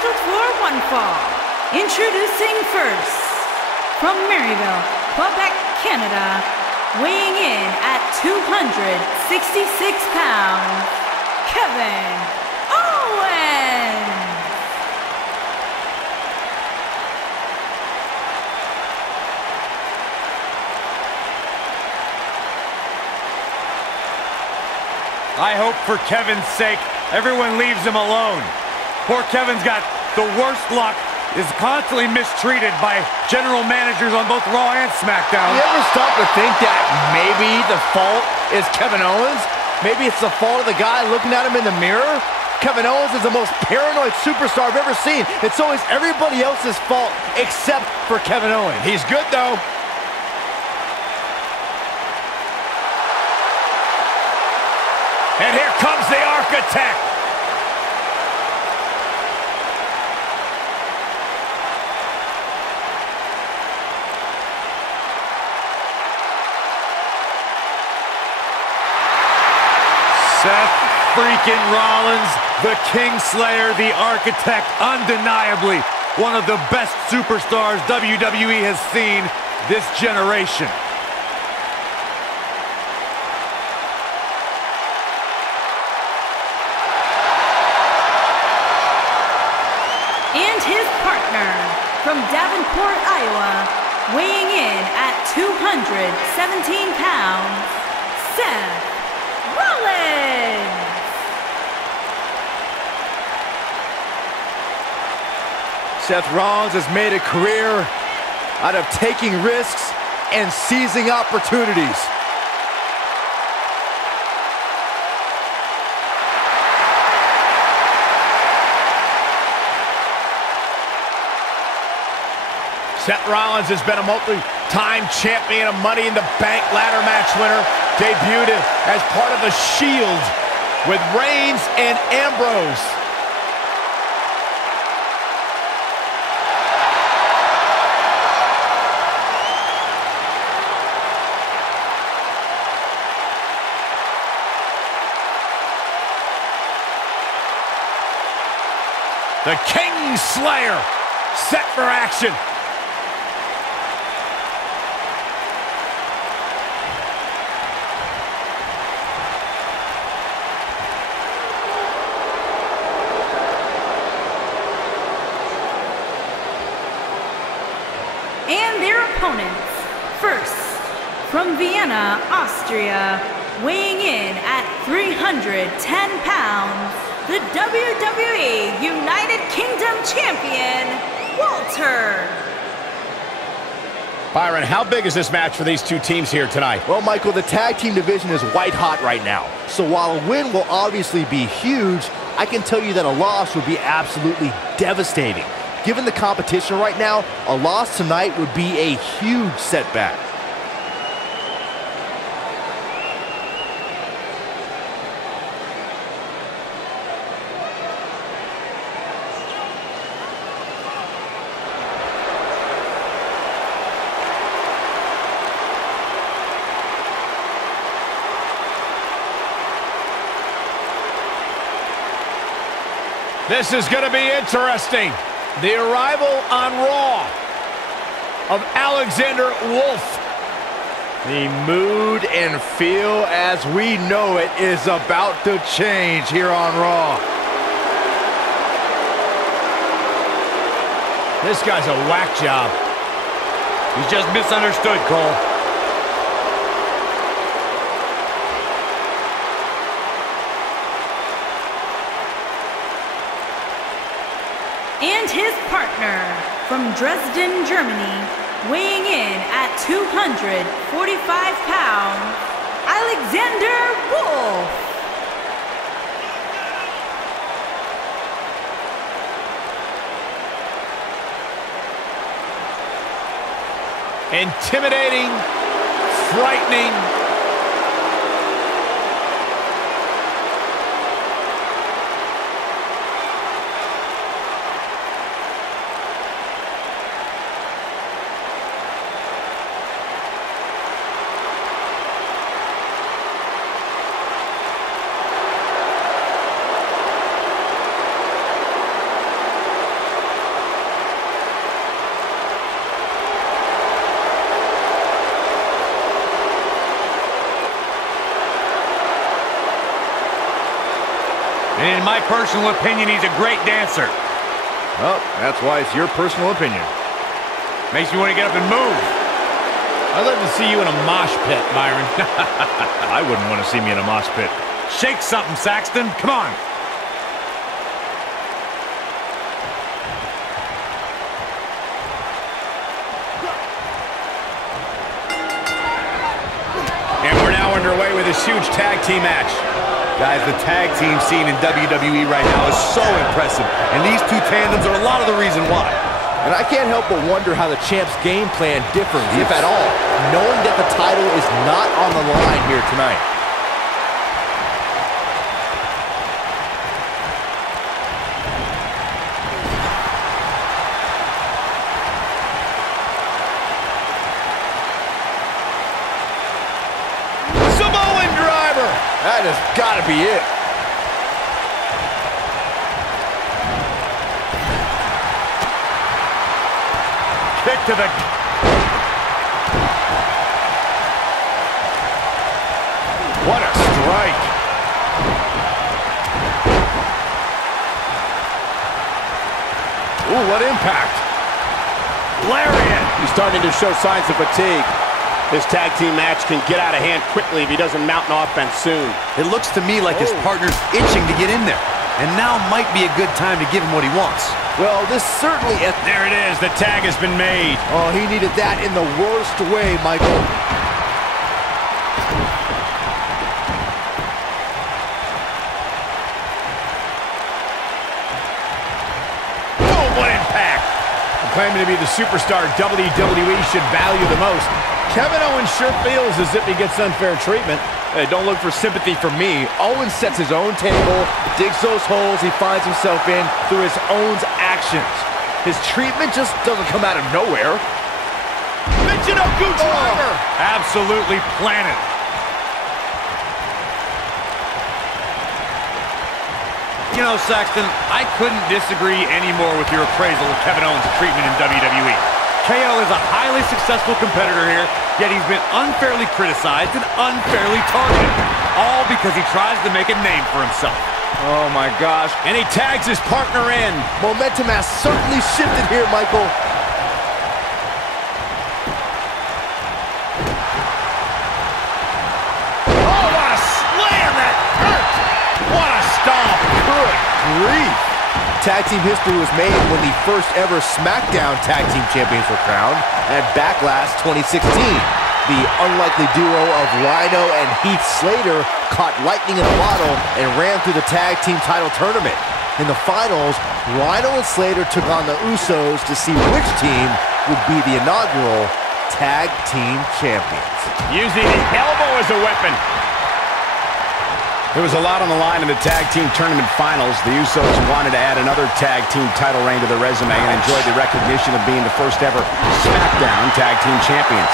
scheduled for one fall. Introducing first, from Maryville, Quebec, Canada, weighing in at 266 pounds, Kevin Owens. I hope for Kevin's sake, everyone leaves him alone. Poor Kevin's got the worst luck, is constantly mistreated by general managers on both Raw and SmackDown. You ever stop to think that maybe the fault is Kevin Owens? Maybe it's the fault of the guy looking at him in the mirror? Kevin Owens is the most paranoid superstar I've ever seen. It's always everybody else's fault except for Kevin Owens. He's good though. And here comes the Architect. Seth freaking Rollins, the Kingslayer, the Architect, undeniably one of the best superstars WWE has seen this generation. And his partner, from Davenport, Iowa, weighing in at 217 pounds, Seth Rollins. Seth Rollins has made a career out of taking risks and seizing opportunities. Seth Rollins has been a multi-time champion, a Money in the Bank ladder match winner, debuted as part of the Shield with Reigns and Ambrose. The Kingslayer set for action. And their opponents, first, from Vienna, Austria, weighing in at 310 pounds, the WWE United Kingdom Champion, Walter. Byron, how big is this match for these two teams here tonight? Well, Michael, the tag team division is white hot right now. So while a win will obviously be huge, I can tell you that a loss would be absolutely devastating. Given the competition right now, a loss tonight would be a huge setback. This is going to be interesting. The arrival on Raw of Alexander Wolf. The mood and feel as we know it is about to change here on Raw. This guy's a whack job. He's just misunderstood, Cole. And his partner, from Dresden, Germany, weighing in at 245 pounds, Alexander Wolf. Intimidating, frightening. In my personal opinion, he's a great dancer. Oh, that's why it's your personal opinion. Makes me want to get up and move. I'd love to see you in a mosh pit, Byron. I wouldn't want to see me in a mosh pit. Shake something, Saxton. Come on. And we're now underway with this huge tag team match. Guys, the tag team scene in WWE right now is so impressive. And these two tandems are a lot of the reason why. And I can't help but wonder how the champ's game plan differs, if at all, knowing that the title is not on the line here tonight. Samoan driver! That has got to be it. Kick to the... What a strike. Ooh, what impact. Lariat! He's starting to show signs of fatigue. This tag team match can get out of hand quickly if he doesn't mount an offense soon. It looks to me like his partner's itching to get in there. And now might be a good time to give him what he wants. Well, this certainly... There it is. The tag has been made. Oh, he needed that in the worst way, Michael. Oh, what impact! Claiming to be the superstar WWE should value the most, Kevin Owens sure feels as if he gets unfair treatment. Hey, don't look for sympathy from me. Owens sets his own table, digs those holes he finds himself in through his own actions. His treatment just doesn't come out of nowhere. Michinoku driver! Absolutely planted. You know, Saxton, I couldn't disagree anymore with your appraisal of Kevin Owens' treatment in WWE. KO is a highly successful competitor here, yet he's been unfairly criticized and unfairly targeted, all because he tries to make a name for himself. Oh my gosh. And he tags his partner in. Momentum has certainly shifted here, Michael. Oh, what a slam! That hurt! What a stomp! Good grief. Tag team history was made when the first ever SmackDown Tag Team Champions were crowned at Backlash 2016. The unlikely duo of Rhino and Heath Slater caught lightning in a bottle and ran through the tag team title tournament. In the finals, Rhino and Slater took on the Usos to see which team would be the inaugural Tag Team Champions. Using the elbow as a weapon. There was a lot on the line in the tag team tournament finals. The Usos wanted to add another tag team title reign to their resume and enjoyed the recognition of being the first ever SmackDown Tag Team Champions.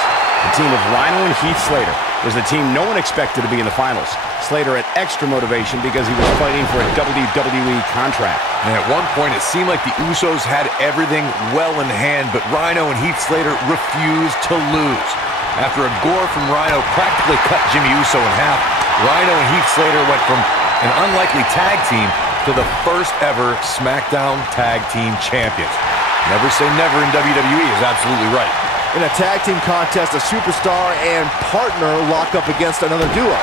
The team of Rhino and Heath Slater was the team no one expected to be in the finals. Slater had extra motivation because he was fighting for a WWE contract. And at one point, it seemed like the Usos had everything well in hand, but Rhino and Heath Slater refused to lose. After a gore from Rhino practically cut Jimmy Uso in half, Rhino and Heath Slater went from an unlikely tag team to the first ever SmackDown Tag Team Champions. Never say never in WWE is absolutely right. In a tag team contest, a superstar and partner lock up against another duo.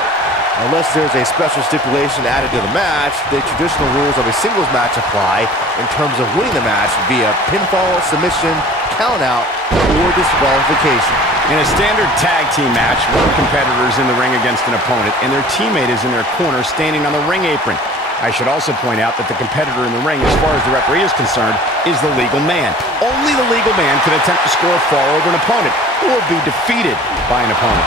Unless there's a special stipulation added to the match, the traditional rules of a singles match apply in terms of winning the match via pinfall, submission, countout, or disqualification. In a standard tag team match, one competitor is in the ring against an opponent, and their teammate is in their corner standing on the ring apron. I should also point out that the competitor in the ring, as far as the referee is concerned, is the legal man. Only the legal man can attempt to score a fall over an opponent or be defeated by an opponent.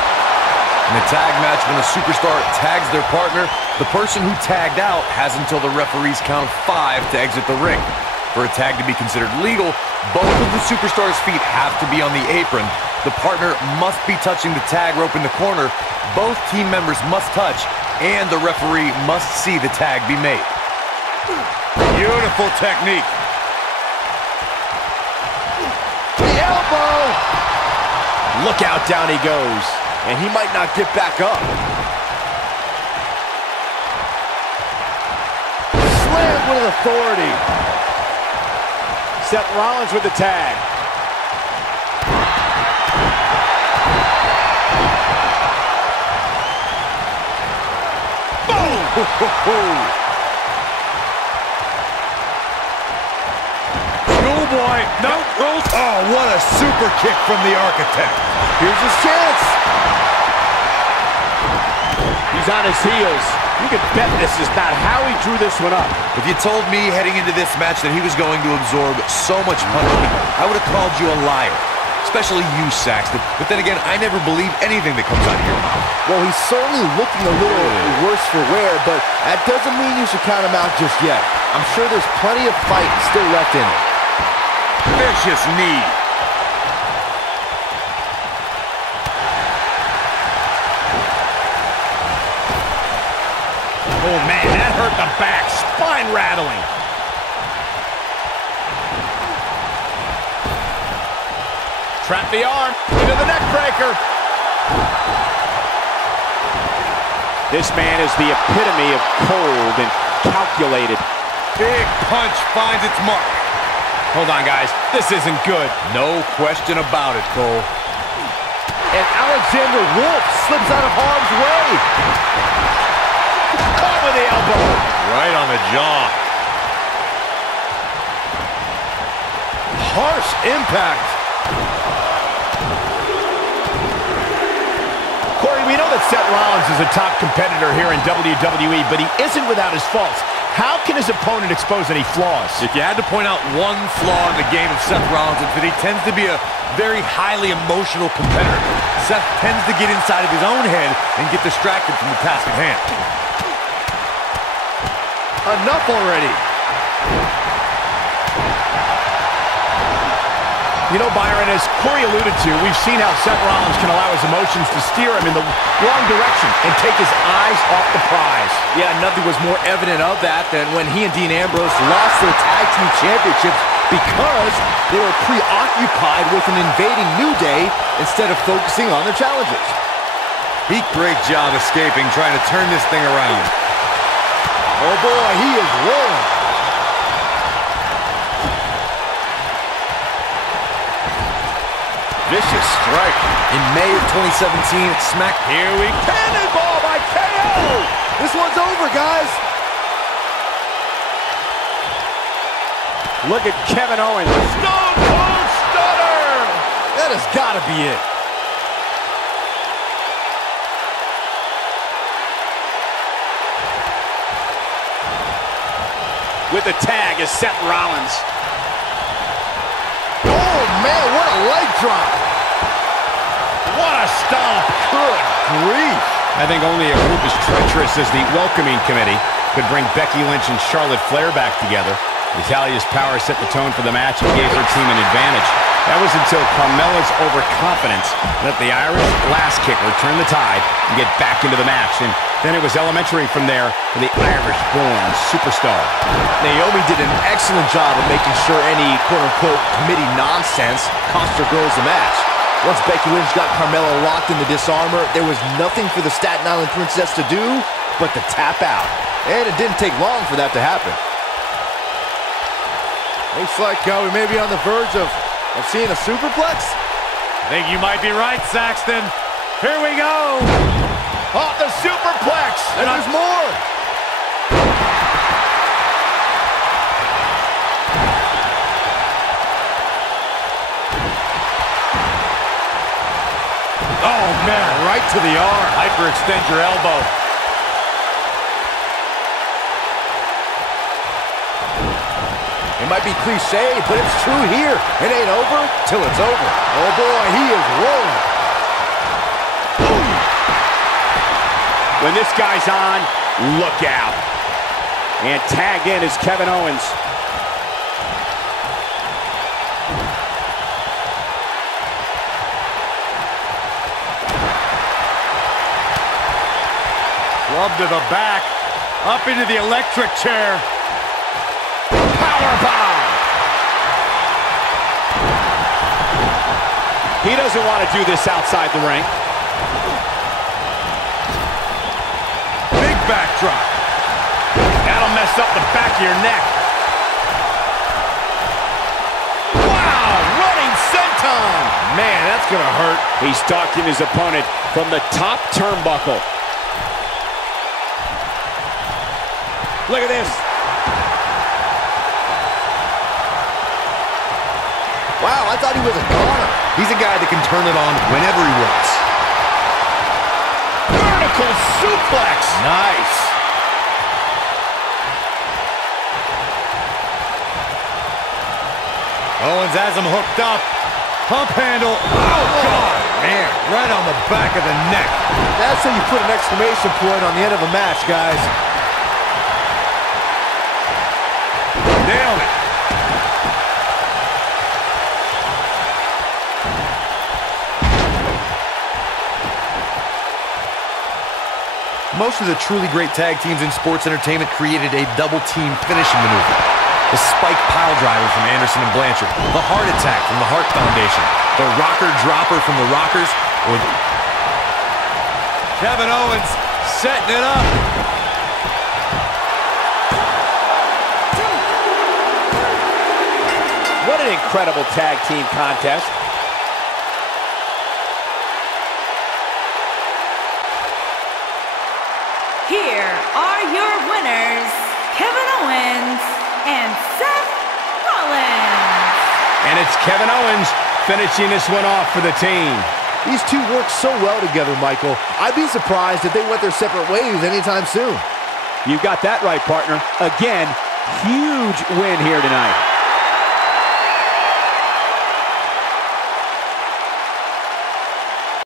In a tag match, when a superstar tags their partner, the person who tagged out has until the referee's count of 5 to exit the ring. For a tag to be considered legal, both of the superstars' feet have to be on the apron. The partner must be touching the tag rope in the corner. Both team members must touch, and the referee must see the tag be made. Beautiful technique. The elbow! Look out, down he goes. And he might not get back up. Slammed with authority. Seth Rollins with the tag. Boom! Boy, no, rolls. Oh, what a super kick from the Architect. Here's his chance. He's on his heels. You can bet this is not how he drew this one up. If you told me heading into this match that he was going to absorb so much punishment, I would have called you a liar. Especially you, Saxton. But then again, I never believe anything that comes out of your mouth. Well, he's certainly looking a little worse for wear, but that doesn't mean you should count him out just yet. I'm sure there's plenty of fight still left in him. Vicious knee. Oh, man, that hurt the back. Spine rattling. Trap the arm into the neck breaker. This man is the epitome of cold and calculated. Big punch finds its mark. Hold on, guys. This isn't good. No question about it, Cole. And Alexander Wolf slips out of harm's way. Caught with the elbow. Right on the jaw. Harsh impact. Corey, we know that Seth Rollins is a top competitor here in WWE, but he isn't without his faults. How can his opponent expose any flaws? If you had to point out one flaw in the game of Seth Rollins, it's that he tends to be a very highly emotional competitor. Seth tends to get inside of his own head and get distracted from the task at hand. Enough already. You know, Byron, as Corey alluded to, we've seen how Seth Rollins can allow his emotions to steer him in the wrong direction and take his eyes off the prize. Yeah, nothing was more evident of that than when he and Dean Ambrose lost their tag team championships because they were preoccupied with an invading New Day instead of focusing on their challenges. Great job escaping, trying to turn this thing around. Oh boy, he is rolling. Vicious strike. In May of 2017, Smack. Here we cannonball by KO. This one's over, guys. Look at Kevin Owens. Stone Cold Stunner. That has got to be it. With the tag is Seth Rollins. Oh, man, what a leg drop. What a stomp. Good grief. I think only a group as treacherous as the Welcoming Committee could bring Becky Lynch and Charlotte Flair back together. Natalia's power set the tone for the match and gave her team an advantage. That was until Carmella's overconfidence let the Irish glass kicker turn the tide and get back into the match. And then it was elementary from there for the Irish-born superstar. Naomi did an excellent job of making sure any quote-unquote committee nonsense cost her girls the match. Once Becky Lynch got Carmella locked in the disarmor, there was nothing for the Staten Island Princess to do but to tap out. And it didn't take long for that to happen. Looks like we may be on the verge of seeing a superplex. I think you might be right, Saxton. Here we go. Oh, the superplex. And there's more. Oh, man. Right to the arm. Hyperextend your elbow. It might be cliche, but it's true here. It ain't over till it's over. Oh boy, he is rolling. Boom. When this guy's on, look out. And tagged in is Kevin Owens. Club to the back, up into the electric chair. Powerbomb! He doesn't want to do this outside the ring. Big backdrop. That'll mess mess up the back of your neck. Wow, running senton. Man, that's gonna hurt. He's stalking his opponent from the top turnbuckle. Look at this. Wow, I thought he was a goner. He's a guy that can turn it on whenever he wants. Vertical suplex. Nice. Owens has him hooked up. Pump handle. Oh, God. Man, right on the back of the neck. That's how you put an exclamation point on the end of a match, guys. Nailed it. Most of the truly great tag teams in sports entertainment created a double-team finishing maneuver. The spike pile driver from Anderson and Blanchard, the heart attack from the Hart Foundation, the rocker dropper from the Rockers, or Kevin Owens setting it up. What an incredible tag team contest. Here are your winners, Kevin Owens and Seth Rollins. And it's Kevin Owens finishing this one off for the team. These two work so well together, Michael. I'd be surprised if they went their separate ways anytime soon. You got that right, partner. Again, huge win here tonight.